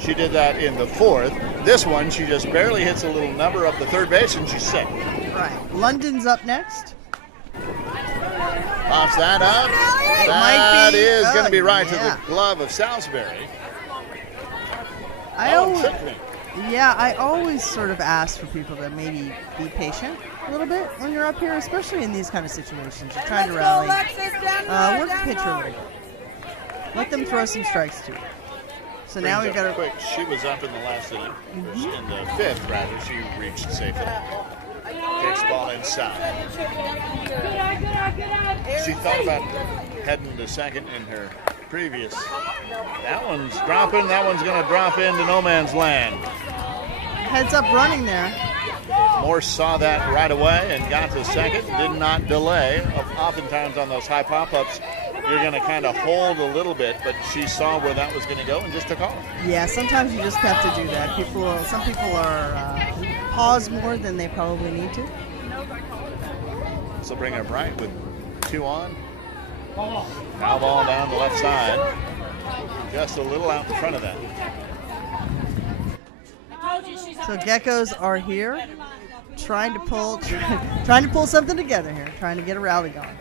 She did that in the fourth. This one, she just barely hits a little number up the third base, and she's set. Right. London's up next. Pops that up. That is going to be right to the glove of Salisbury. I always sort of ask for people to maybe be patient a little bit when you're up here, especially in these kind of situations. You're trying to rally. Work the pitcher a little bit. Let them throw some strikes too. So now we've got quick. She was up in the last inning, in the fifth rather. She reached safely. Takes the ball inside. She thought about heading to second in her previous. That one's dropping. That one's going to drop into no man's land. Heads up running there. Morse saw that right away and got to second. Did not delay. Oftentimes on those high pop-ups, you're going to kind of hold a little bit, but she saw where that was going to go and just took off. Yeah, sometimes you just have to do that. Some people are pause more than they probably need to. This will bring up right with 2 on. Foul ball down the left side. Just a little out in front of that. So Geckos are here, trying to pull something together here, trying to get a rally going.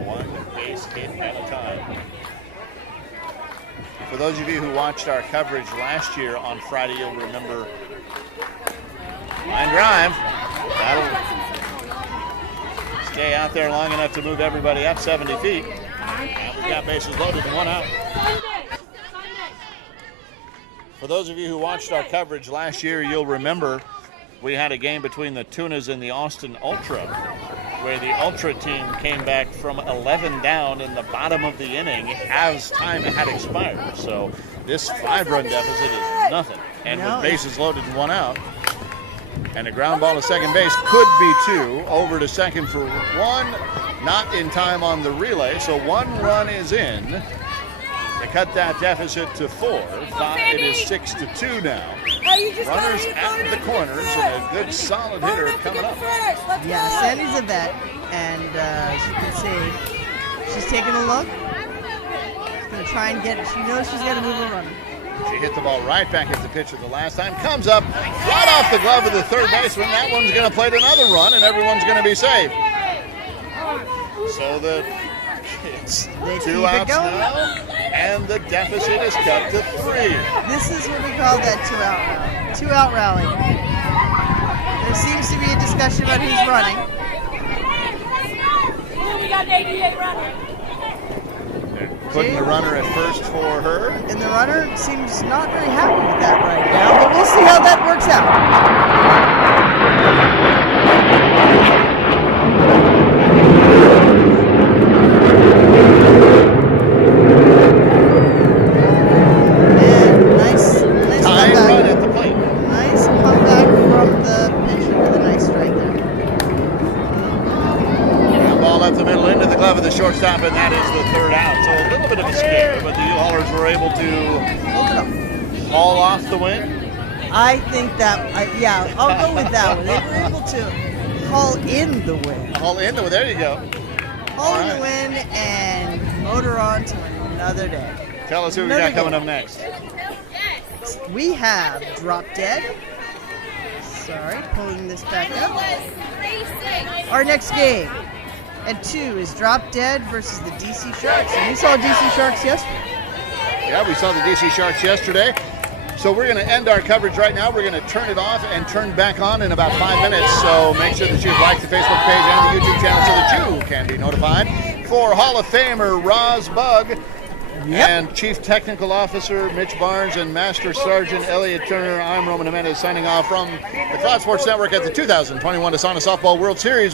One base hit at a time. For those of you who watched our coverage last year on Friday, you'll remember line drive. That'll stay out there long enough to move everybody up 70 feet. And we've got bases loaded and 1 out. For those of you who watched our coverage last year, you'll remember we had a game between the Tunas and the Austin Ultra, where the Ultra team came back from 11 down in the bottom of the inning as time had expired. So this 5-run deficit is nothing. And with bases loaded and 1 out, and a ground ball to second base could be 2, over to second for 1, not in time on the relay, so 1 run is in. To cut that deficit to 4, it is 6-2 now. Runners at the corners and a good solid hitter coming up. Yeah, Sandy's a vet, and as you can see, she's taking a look. She's going to try and get it. She knows she's got to move a runner. She hit the ball right back at the pitcher the last time. Comes up right off the glove of the third baseman. That one's going to plate another run, and everyone's going to be safe. So it's 2 outs now, and the deficit is cut to 3. This is what we call that 2-out rally. There seems to be a discussion about who's running. We got an 88 runner. Putting the runner at first for her. And the runner seems not very happy with that right now, but we'll see how that works out. And nice comeback. Run at the plate. Nice comeback from the pitcher with a nice strike there. Ball up the middle into the glove of the shortstop, and that is the 3rd out. So a little bit of a scare, but the U-Haulers were able to haul off the win. I think I'll go with that one. They were able to haul in the win. There you go. Haul in the win and motor on to another day. Tell us who we got coming up next. We have Drop Dead. Sorry, pulling this back up. Our next game at 2 is Drop Dead versus the DC Sharks. And we saw DC Sharks yesterday. Yeah, we saw the DC Sharks yesterday. So we're going to end our coverage right now. We're going to turn it off and turn back on in about 5 minutes. So make sure that you like the Facebook page and the YouTube channel so that you can be notified. For Hall of Famer Roz Bug and Chief Technical Officer Mitch Barnes and Master Sergeant Elliot Turner, I'm Roman Jimenez signing off from the Cloud Sports Network at the 2021 ASANA Softball World Series.